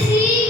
see.